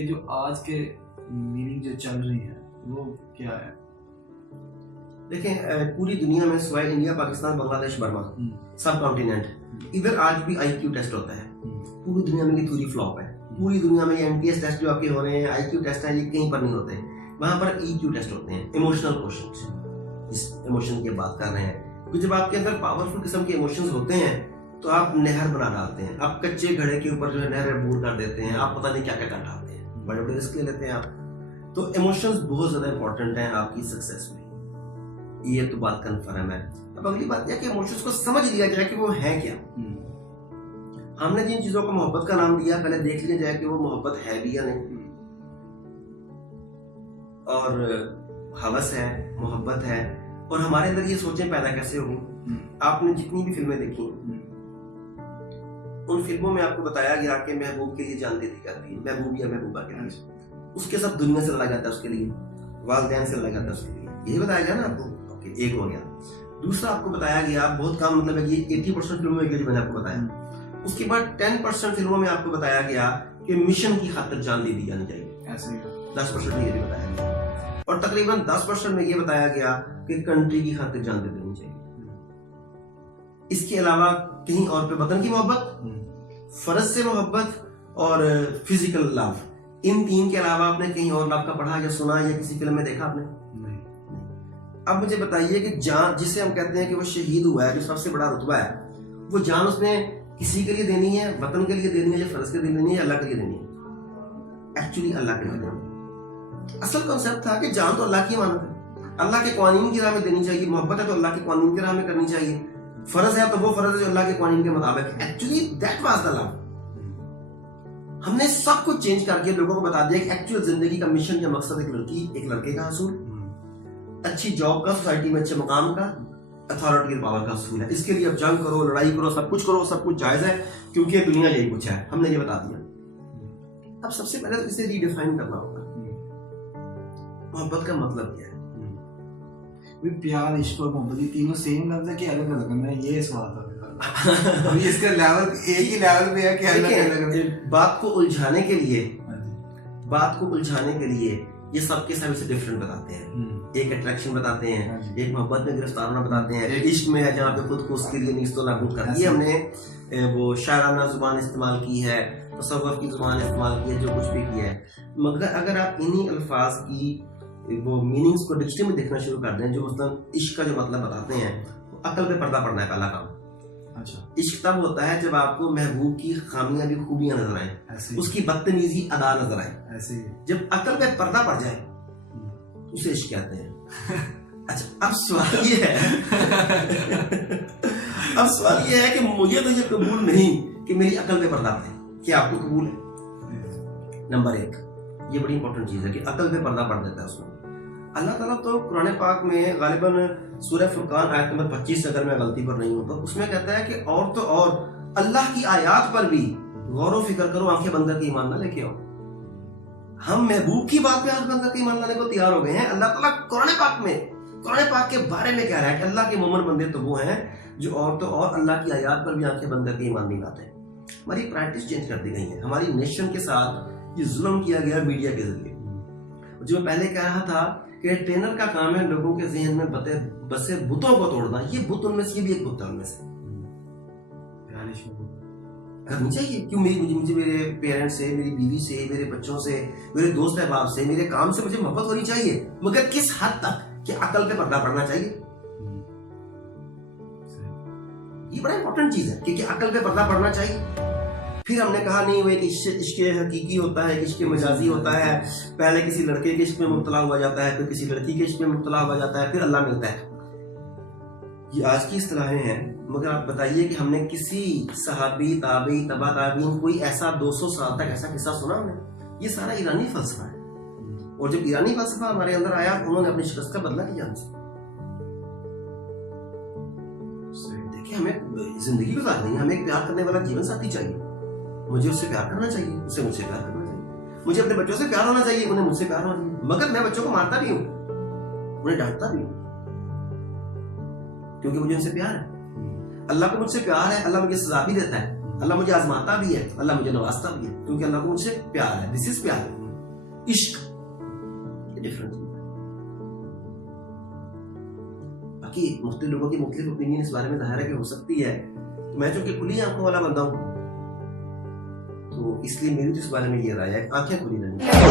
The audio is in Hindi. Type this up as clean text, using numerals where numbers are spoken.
के जो आज के मीनिंग जो चल रही है वो क्या है? देखें, पूरी दुनिया में सिवाय इंडिया, पाकिस्तान, बांग्लादेश, बर्मा, सब कॉन्टिनेंट, इधर आज भी आईक्यू टेस्ट होता है। पूरी दुनिया में ये थ्योरी फ्लॉप है। पूरी दुनिया में ये एमटीएस टेस्ट जो आपके हो रहे हैं, आईक्यू टेस्ट हैं, ये कहीं पर नहीं होते। वहां पर ईक्यू टेस्ट होते हैं, इमोशनल क्वेश्चन। जिस इमोशन की बात कर रहे हैं, तो जब आपके अंदर पावरफुल किस्म के इमोशंस होते हैं तो आप नहर बना डालते हैं। आप कच्चे घड़े के ऊपर जो है नहर बूर कर देते हैं। आप पता नहीं क्या क्या कर डालते हैं, बड़े बड़े रिस्क ले लेते हैं आप। तो इमोशंस बहुत ज्यादा इंपॉर्टेंट हैं आपकी सक्सेस में, ये तो बात कन्फर्म है। अब अगली बात यह कि इमोशंस को समझ लिया जाए कि वो है क्या। हमने जिन चीजों को मोहब्बत का नाम दिया, पहले देख लिया जाए कि वो मोहब्बत है भी या नहीं। और हवस है, मोहब्बत है, और हमारे अंदर ये सोचें पैदा कैसे होगी। आपने जितनी भी फिल्में देखी, उन फिल्मों में आपको बताया गया कि महबूब के लिए जान दे दी जाती है, महबूब या महबूबा के लिए। उसके साथ दुनिया से लड़ा जाता है, उसके लिए वालिदैन से लड़ा जाता है, उसके लिए। यही बताया गया ना आपको। ओके, एक हो गया। दूसरा आपको बताया गया, बहुत कम मतलब है कि 80% फिल्मों में मैंने आपको बताया। उसके बाद 10% फिल्मों में आपको बताया गया कि मिशन की खातिर जान दे दी जानी चाहिए। ऐसे ही 10% में ये भी बताया गया, और तकरीबन 10% में ये बताया गया कि कंट्री की खातिर जान दे देनी चाहिए। इसके अलावा कहीं और पे वतन की मोहब्बत, फर्ज से मोहब्बत और फिजिकल लव, इन तीन के अलावा आपने कहीं और लव का पढ़ा या सुना या किसी फिल्म में देखा आपने? नहीं। अब मुझे बताइए कि जान जिसे हम कहते हैं कि वो शहीद हुआ है, जो सबसे बड़ा रुतबा है, वो जान उसने किसी के लिए देनी है, वतन के लिए देनी है, या फर्ज के लिए देनी है, या अल्लाह के लिए देनी है? एक्चुअली अल्लाह के लिए देनी है। असल कॉन्सेप्ट था कि जान तो अल्लाह की मानत है, अल्लाह के कानून की राह में देनी चाहिए। मोहब्बत है तो अल्लाह के कानून की राह में करनी चाहिए। फर्ज है तो वो फर्ज है जो अल्लाह के कानून के मुताबिक। Actually that was the love. हमने सब कुछ चेंज करके लोगों को बता दिया कि एक्चुअल जिंदगी का मिशन या मकसद एक लड़के का हसूल, अच्छी जॉब का, सोसाइटी में अच्छे मकाम का, अथॉरिटी की पावर का हसूल है। इसके लिए अब जंग करो, लड़ाई करो, सब कुछ जायज है, क्योंकि दुनिया यही कुछ है। हमने ये बता दिया। अब सबसे पहले तो इसे रीडिफाइन करना होगा। मोहब्बत का मतलब क्या है? प्यार, इश्क और मोहब्बत, ये तीनों सेम लफ्ज है कि अलग अलग है? मैं ये सवाल था अभी इसका लेवल एक ही लेवल पे है कि अलग अलग? बात को उलझाने के लिए ये सबके सब इसे डिफरेंट बताते हैं। एक अट्रैक्शन बताते हैं, एक मोहब्बत में गिरफ्तार होना बताते हैं, एक इश्क में है जहाँ पे खुद को उसके लिए निस्तो नाबूद कर दिया। हमने वो शायराना जुबान इस्तेमाल की है, तसव्वुफ की जुबान इस्तेमाल की है, जो कुछ भी किया है। मगर अगर आप इन्हीं अल्फाज की वो मीनिंग्स को डिक्शनरी में देखना शुरू कर दें, जो मतलब इश्क का जो मतलब बताते हैं, तो अकल पे पर्दा पड़ना है पहला काम। अच्छा, इश्क तब होता है जब आपको महबूब की खामियां भी खूबियां नजर आए, उसकी बदतमीजी अदा नजर आए। ऐसे ही जब अकल पे पर्दा पड़ जाए उसे इश्क कहते हैं। अच्छा, अब सवाल ये है कि मुझे तो ये कबूल नहीं कि मेरी अकल पे पर्दा पड़े। क्या आपको कबूल है? नंबर एक, ये बड़ी इंपॉर्टेंट चीज है कि अकल पे पर्दा पड़ देता है उसमें। अल्लाह ताला तो कुरान पाक में गालिबन सूरह फुरकान आयत नंबर 25, अगर मैं गलती पर नहीं हूं तो, उसमें कहता है कि और तो और अल्लाह की आयात पर भी गौर व फिक्र करो, आंखें बंद करके ईमान ना लेके आओ। हम महबूब की बात में आंख बंद करके ईमान लाने को तैयार हो गए हैं। अल्लाह ताला कुरान पाक के बारे में कह रहा है कि अल्लाह के मोमिन बंदे तो वो हैं जो और तो और अल्लाह की आयात पर भी आंखें बंद करके ईमान नहीं लाते। हमारी प्रैक्टिस चेंज कर दी गई है। हमारी नेशन के साथ ये जुल्म किया गया मीडिया के जरिए। जो मैं पहले कह रहा था कि ट्रेनर का काम है लोगों के जहन में बसे बुतों को तोड़ना। ये बुत उनमें से, ये भी एक बुत है उनमें से। करनी चाहिए क्यों? मुझे मेरे पेरेंट्स से, मेरी बीवी से, मेरे बच्चों से, मेरे दोस्त अहबाब से, मेरे काम से मुझे मोहब्बत होनी चाहिए, मगर किस हद तक कि अकल पे पर्दा पड़ना चाहिए। ये बड़ा इंपॉर्टेंट चीज है कि अकल पे पर्दा पड़ना चाहिए। फिर हमने कहा नहीं, वो एक इश्क हकीकी होता है, इश्क मजाजी होता है। पहले किसी लड़के के इश्क में मुब्तला हुआ जाता है, फिर किसी लड़की के इश्क में मुब्तला हुआ जाता है, फिर अल्लाह मिलता है। ये आज की इस्तिलाहें हैं, मगर आप बताइए कि हमने किसी सहाबी, ताबी, तबा ताबीन, कोई ऐसा 200 साल तक ऐसा किस्सा सुना हमने? ये सारा ईरानी फलसफा है। और जब ईरानी फलसफा हमारे अंदर आया, उन्होंने अपनी शिकस्त का बदला लिया हमसे। देखिए, हमें जिंदगी गुजारनी है, हमें प्यार करने वाला जीवन साथी चाहिए। मुझे उससे प्यार करना चाहिए, उसे मुझसे प्यार करना चाहिए। मुझे अपने बच्चों से प्यार होना चाहिए, उन्हें मुझसे प्यार होना चाहिए। मगर मैं बच्चों को मारता भी हूँ, उन्हें डांटता भी हूँ, क्योंकि मुझे उनसे प्यार है। अल्लाह को मुझसे प्यार है, अल्लाह मुझे सजा भी देता है, अल्लाह मुझे आजमाता भी है, अल्लाह मुझे नवाजता भी है, क्योंकि अल्लाह को मुझसे प्यार है। दिस इज प्यार। इश्क, ये डिफरेंट चीज है। बाकी मुख्तलिफ लोगों की मुख्तलिफ ओपिनियन इस बारे में ज़ाहिर है कि हो सकती है। तो मैं चूंकि खुली आंखों वाला बंदा हूँ, तो इसलिए मेरी तो इस बारे में ये राय है, आंखें खुली रहनी।